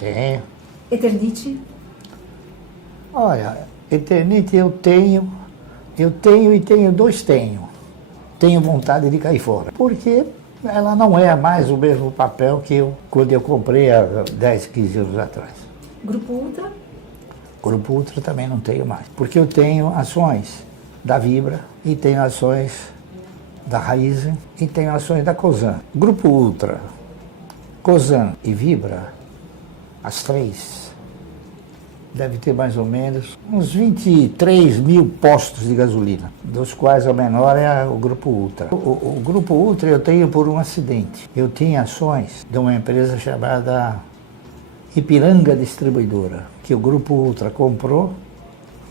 Tenho. Eternit? Olha, Eternit eu tenho e tenho dois tenho. Tenho vontade de cair fora. Porque ela não é mais o mesmo papel que quando eu comprei há 10, 15 anos atrás. Grupo Ultra? Grupo Ultra também não tenho mais. Porque eu tenho ações da Vibra e tenho ações da Raizen e tenho ações da Cosan. Grupo Ultra, Cosan e Vibra, as três, deve ter mais ou menos uns 23 mil postos de gasolina, dos quais a menor é o Grupo Ultra. O Grupo Ultra eu tenho por um acidente. Eu tinha ações de uma empresa chamada Ipiranga Distribuidora, que o Grupo Ultra comprou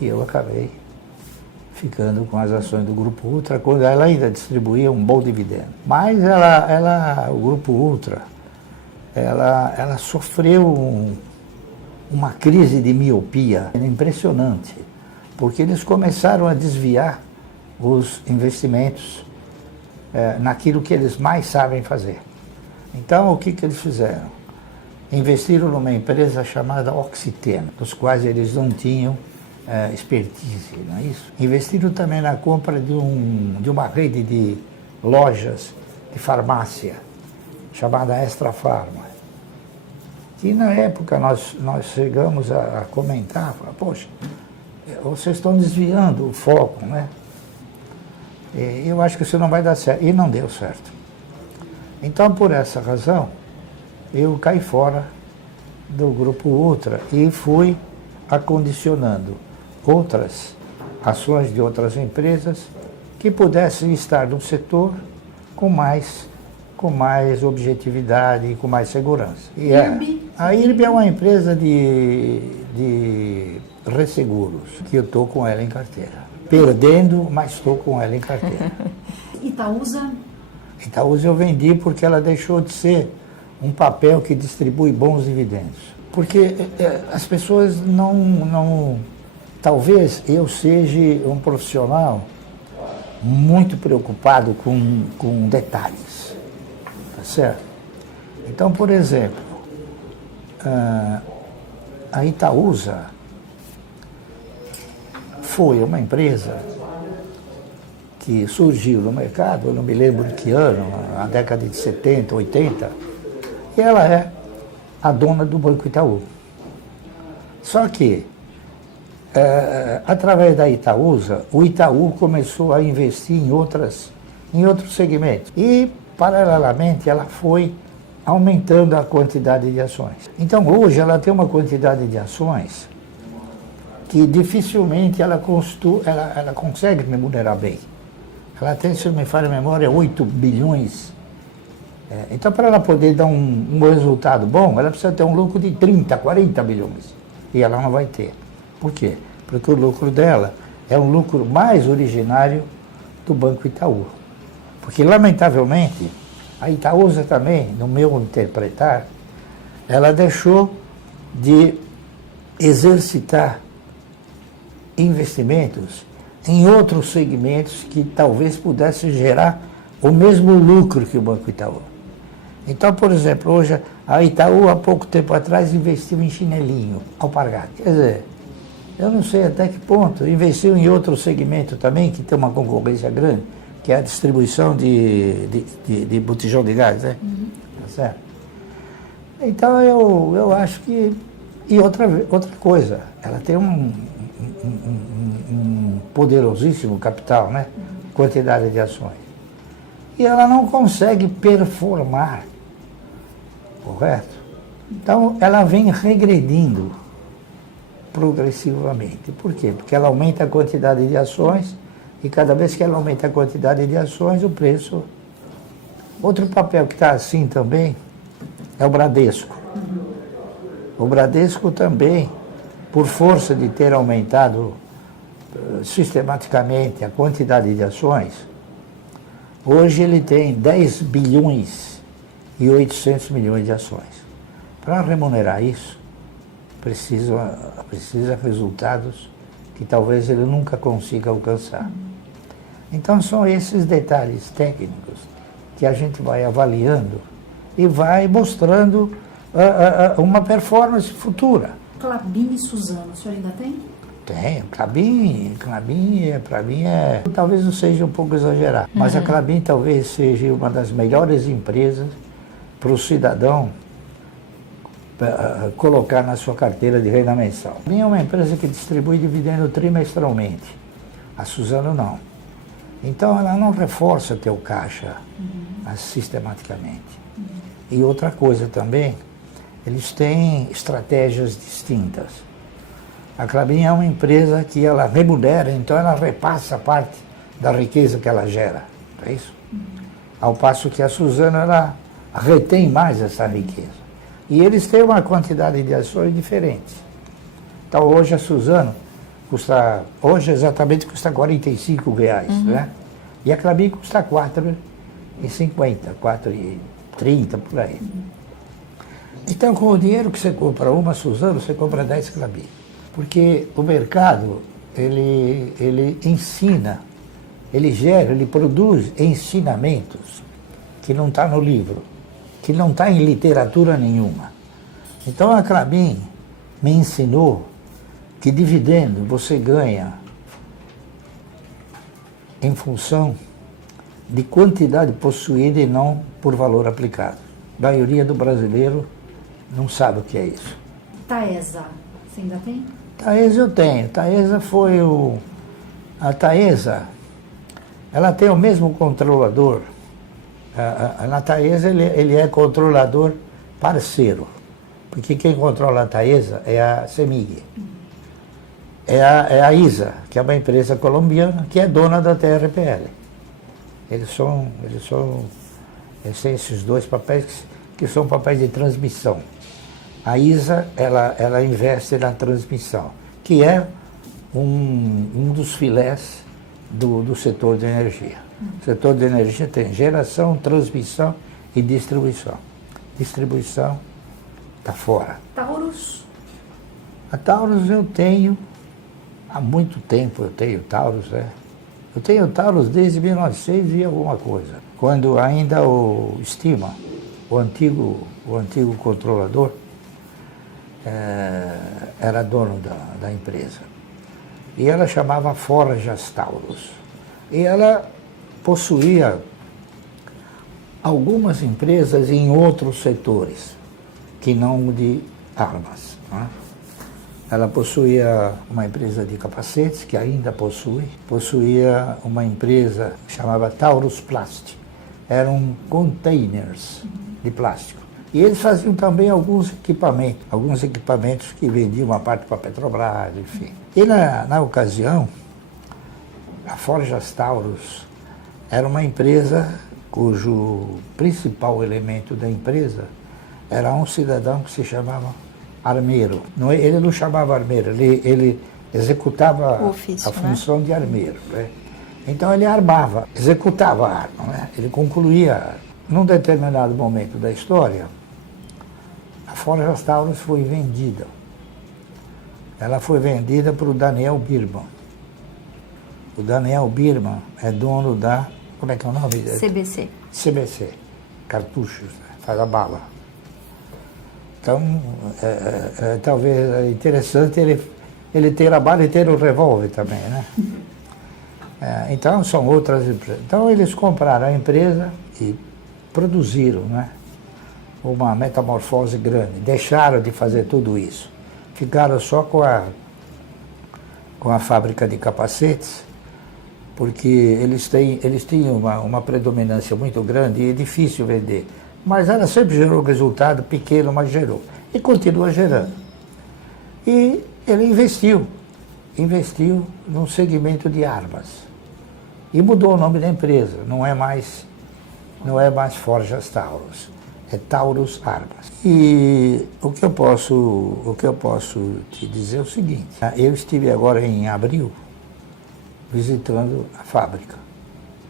e eu acabei ficando com as ações do Grupo Ultra, quando ela ainda distribuía um bom dividendo. Mas o Grupo Ultra, ela sofreu uma crise de miopia impressionante, porque eles começaram a desviar os investimentos naquilo que eles mais sabem fazer. Então, o que eles fizeram? Investiram numa empresa chamada Oxiteno, dos quais eles não tinham expertise, não é isso? Investiram também na compra de uma rede de lojas de farmácia, chamada Extra Farma. E na época nós chegamos a comentar, falar, poxa, vocês estão desviando o foco, né? Eu acho que isso não vai dar certo. E não deu certo. Então, por essa razão, eu caí fora do Grupo Ultra e fui acondicionando outras ações de outras empresas que pudessem estar no setor com mais objetividade e com mais segurança. E a IRB é uma empresa de resseguros, que eu estou com ela em carteira. Perdendo, mas estou com ela em carteira. Itaúsa? Itaúsa eu vendi porque ela deixou de ser um papel que distribui bons dividendos. Porque as pessoas não... Talvez eu seja um profissional muito preocupado com detalhes. Tá certo? Então, por exemplo, a Itaúsa foi uma empresa que surgiu no mercado, eu não me lembro de que ano, na década de 70, 80, e ela é a dona do Banco Itaú. Só que, através da Itaúsa, o Itaú começou a investir em outros segmentos. E, paralelamente, ela foi aumentando a quantidade de ações. Então, hoje, ela tem uma quantidade de ações que dificilmente ela consegue remunerar bem. Ela tem, se não me falha a memória, 8 bilhões. Então, para ela poder dar um resultado bom, ela precisa ter um lucro de 30, 40 bilhões. E ela não vai ter. Por quê? Porque o lucro dela é um lucro mais originário do Banco Itaú. Porque, lamentavelmente, a Itaúsa também, no meu interpretar, ela deixou de exercitar investimentos em outros segmentos que talvez pudessem gerar o mesmo lucro que o Banco Itaú. Então, por exemplo, hoje a Itaú, há pouco tempo atrás, investiu em chinelinho, alpargata. Quer dizer, eu não sei até que ponto, investiu em outro segmento também, que tem uma concorrência grande, que é a distribuição de botijão de gás, né? Tá certo? Então, eu acho que... E outra coisa, ela tem um poderosíssimo capital, né? Quantidade de ações. E ela não consegue performar, correto? Então, ela vem regredindo progressivamente. Por quê? Porque ela aumenta a quantidade de ações e cada vez que ela aumenta a quantidade de ações, o preço... Outro papel que está assim também é o Bradesco. O Bradesco também, por força de ter aumentado sistematicamente a quantidade de ações, hoje ele tem 10 bilhões e 800 milhões de ações. Para remunerar isso, precisa resultados que talvez ele nunca consiga alcançar. Então são esses detalhes técnicos que a gente vai avaliando e vai mostrando uma performance futura. Klabin e Suzano, o senhor ainda tem? Tem, Klabin, para mim talvez não seja um pouco exagerado, mas a Klabin talvez seja uma das melhores empresas para o cidadão colocar na sua carteira de renda mensal. A Klabin é uma empresa que distribui dividendo trimestralmente, a Suzano não. Então ela não reforça teu caixa sistematicamente. E outra coisa também, eles têm estratégias distintas. A Klabin é uma empresa que ela remunera, então ela repassa parte da riqueza que ela gera, não é isso? Ao passo que a Suzano, ela retém mais essa riqueza. E eles têm uma quantidade de ações diferentes. Então hoje a Suzano custa, hoje exatamente custa R$45, né? E a Klabin custa R$4,50, R$4,30, por aí. Então com o dinheiro que você compra uma Suzano, você compra 10 Klabin. Porque o mercado, ele ensina, ele gera, ele produz ensinamentos que não está no livro, que não está em literatura nenhuma. Então a Klabin me ensinou que dividendo você ganha em função de quantidade possuída e não por valor aplicado. A maioria do brasileiro não sabe o que é isso. Taesa, você ainda tem? Taesa eu tenho. Taesa foi a Taesa, ela tem o mesmo controlador. Na Taesa ele é controlador parceiro. Porque quem controla a Taesa é a CEMIG. É a ISA, que é uma empresa colombiana, que é dona da TRPL. Eles têm esses dois papéis que são papéis de transmissão. A ISA, ela investe na transmissão, que é um dos filés do setor de energia. O setor de energia tem geração, transmissão e distribuição. Distribuição está fora. Taurus? A Taurus eu tenho, há muito tempo eu tenho Taurus, né? Eu tenho Taurus desde 1900 e alguma coisa. Quando ainda o Estima, o antigo controlador, era dono da empresa. E ela chamava Forjas Taurus. E ela possuía algumas empresas em outros setores, que não de armas, né? Ela possuía uma empresa de capacetes, que ainda possuía uma empresa que chamava Taurus Plast. Eram containers de plástico. E eles faziam também alguns equipamentos que vendiam uma parte para a Petrobras, enfim. E na ocasião, a Forjas Taurus era uma empresa cujo principal elemento da empresa era um cidadão que se chamava armeiro. Ele não chamava armeiro, ele executava a função de armeiro, né? Então ele armava, executava a arma, né? Ele concluía a arma. Num determinado momento da história, a Forjas Taurus foi vendida. Ela foi vendida para o Daniel Birman. O Daniel Birman é dono da, como é que é o nome? CBC. CBC, cartuchos, né? Faz a bala. Então, talvez é interessante ele ter a bala e ter o revólver também, né? Então, são outras empresas. Então, eles compraram a empresa e produziram, né, uma metamorfose grande. Deixaram de fazer tudo isso. Ficaram só com a fábrica de capacetes, porque eles tinham uma predominância muito grande e é difícil vender. Mas ela sempre gerou resultado pequeno, mas gerou. E continua gerando. E ele investiu num segmento de armas. E mudou o nome da empresa. Não é mais Forjas Taurus. É Taurus Armas. E o que eu posso te dizer é o seguinte. Eu estive agora em abril visitando a fábrica.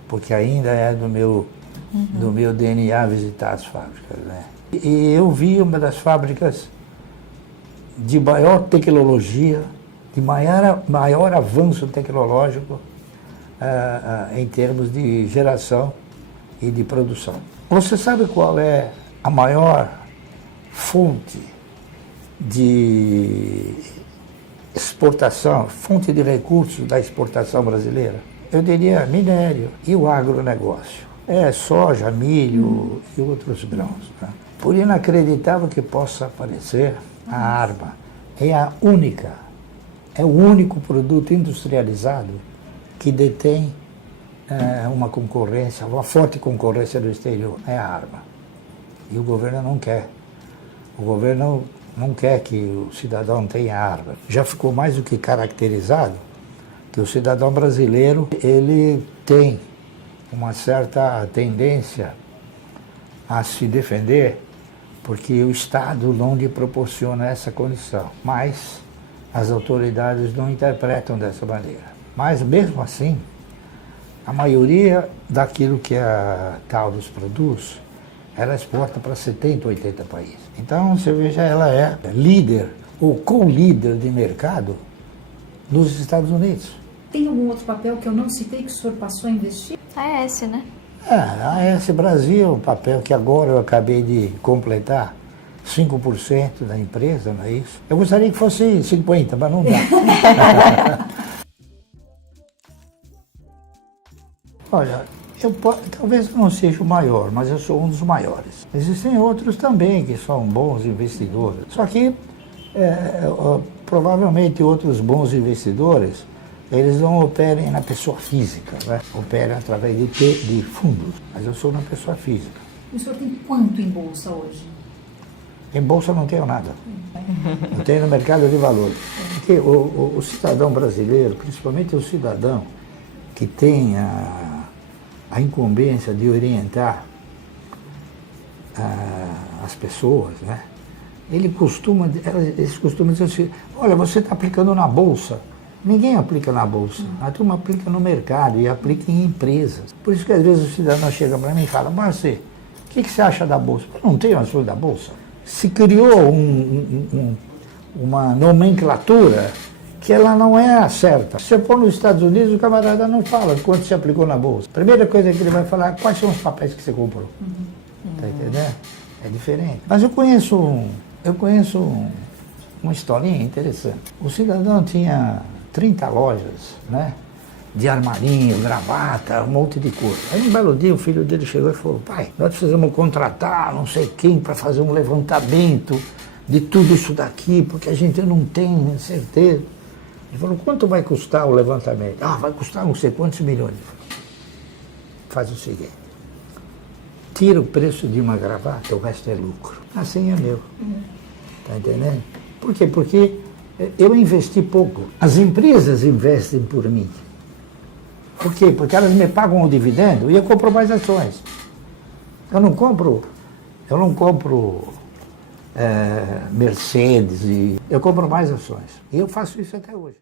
Porque ainda é do meu DNA visitar as fábricas, né? E eu vi uma das fábricas de maior tecnologia, de maior avanço tecnológico em termos de geração e de produção. Você sabe qual é a maior fonte de exportação, fonte de recursos da exportação brasileira? Eu diria minério e o agronegócio. Soja, milho e outros grãos. Né? Por inacreditável que possa parecer, a arma é o único produto industrializado que detém uma concorrência, uma forte concorrência do exterior. É a arma. E o governo não quer. O governo não quer que o cidadão tenha arma. Já ficou mais do que caracterizado que o cidadão brasileiro, ele tem uma certa tendência a se defender porque o Estado não lhe proporciona essa condição. Mas as autoridades não interpretam dessa maneira. Mas mesmo assim, a maioria daquilo que a Taurus produz, ela exporta para 70, 80 países. Então, você veja, ela é líder ou co-líder de mercado nos Estados Unidos. Tem algum outro papel que eu não citei que o senhor passou a investir? A AES, né? A AES Brasil, o papel que agora eu acabei de completar, 5% da empresa, não é isso? Eu gostaria que fosse 50%, mas não dá. Olha, talvez eu não seja o maior, mas eu sou um dos maiores. Existem outros também que são bons investidores. Só que, provavelmente, outros bons investidores, eles não operem na pessoa física, né? Operam através de fundos. Mas eu sou uma pessoa física. O senhor tem quanto em bolsa hoje? Em bolsa não tenho nada. Eu tenho no mercado de valores. Porque o cidadão brasileiro, principalmente o cidadão que tem a incumbência de orientar as pessoas, né? Eles costumam dizer assim, olha, você está aplicando na bolsa. Ninguém aplica na bolsa. A turma aplica no mercado e aplica em empresas. Por isso que às vezes o cidadão chega para mim e fala, Marci, o que você acha da bolsa? Eu não tenho ações da bolsa. Se criou uma nomenclatura que ela não é a certa. Se você for nos Estados Unidos, o camarada não fala quanto você aplicou na bolsa. A primeira coisa que ele vai falar é quais são os papéis que você comprou. Tá entendendo? É diferente. Mas eu conheço uma historinha interessante. O cidadão tinha 30 lojas, né? De armarinho, gravata, um monte de coisa. Aí um belo dia o filho dele chegou e falou, pai, nós precisamos contratar não sei quem para fazer um levantamento de tudo isso daqui, porque a gente não tem certeza. Ele falou, quanto vai custar o levantamento? Vai custar não sei quantos milhões. Ele falou, faz o seguinte, tira o preço de uma gravata, o resto é lucro. Assim é meu. Tá entendendo? Por quê? Porque eu investi pouco. As empresas investem por mim. Por quê? Porque elas me pagam o dividendo e eu compro mais ações. Eu não compro Mercedes, eu compro mais ações. E eu faço isso até hoje.